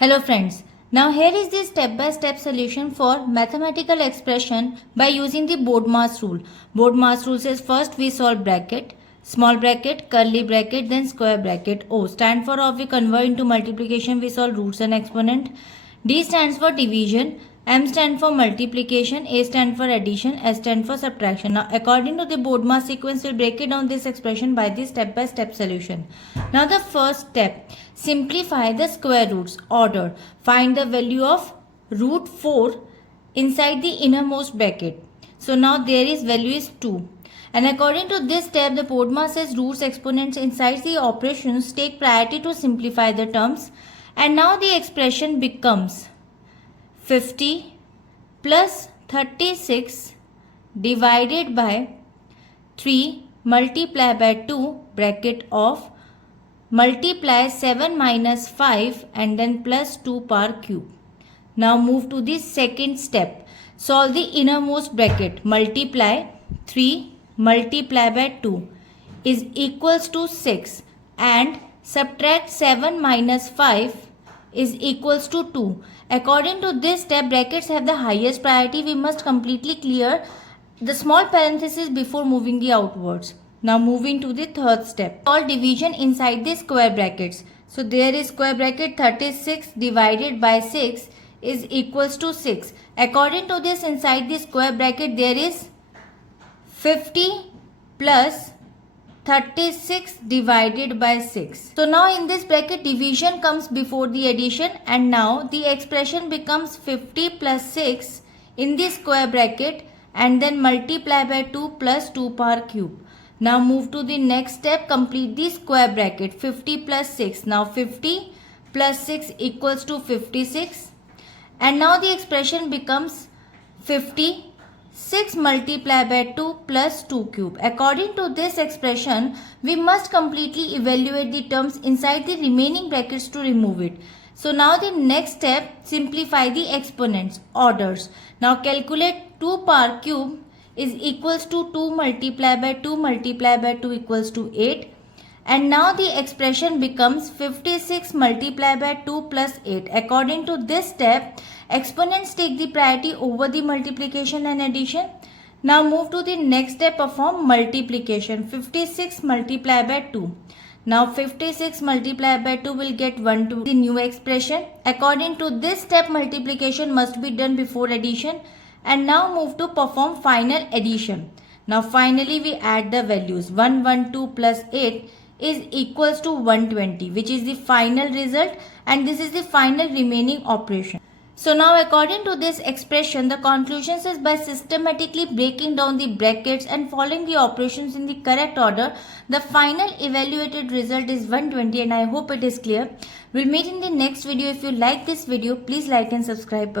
Hello friends, now here is the step-by-step solution for mathematical expression by using the BODMAS rule. BODMAS rule says first we solve bracket, small bracket, curly bracket, then square bracket. O stand for of we convert into multiplication, we solve roots and exponent. D stands for division, M stand for multiplication, A stand for addition, S stand for subtraction. Now according to the BODMAS sequence, we'll break it down this expression by the step-by-step solution. Now the first step, simplify the square roots. Order, find the value of root 4 inside the innermost bracket. So now there is value is 2. And according to this step, the BODMAS says roots exponents inside the operations take priority to simplify the terms. And now the expression becomes 50 plus 36 divided by 3 multiply by 2 bracket of multiply 7 minus 5 and then plus 2 power cube. Now move to the second step. Solve the innermost bracket. Multiply 3 multiply by 2 is equals to 6 and subtract 7 minus 5 is equals to 2. According to this step, brackets have the highest priority. We must completely clear the small parenthesis before moving the outwards. Now moving to the third step. Solve division inside the square brackets. So there is square bracket 36 divided by 6 is equals to 6. According to this, inside the square bracket there is 50 plus 36 divided by 6. So now in this bracket division comes before the addition and now the expression becomes 50 plus 6 in the square bracket and then multiply by 2 plus 2 power cube. Now move to the next step, complete the square bracket 50 plus 6. Now 50 plus 6 equals to 56 and now the expression becomes 50 6 multiply by 2 plus 2 cube. According to this expression, we must completely evaluate the terms inside the remaining brackets to remove it. So now the next step, simplify the exponents, orders. Now calculate 2 power cube is equals to 2 multiply by 2 multiply by 2 equals to 8. And now the expression becomes 56 multiply by 2 plus 8. According to this step, exponents take the priority over the multiplication and addition. Now move to the next step, perform multiplication. 56 multiply by 2. Now 56 multiply by 2 will get 1 to the new expression. According to this step, multiplication must be done before addition. And now move to perform final addition. Now finally we add the values. 112 plus 8 is equals to 120, which is the final result, and this is the final remaining operation. So now according to this expression, the conclusion is by systematically breaking down the brackets and following the operations in the correct order, the final evaluated result is 120, and I hope it is clear. We'll meet in the next video. If you like this video, please like and subscribe.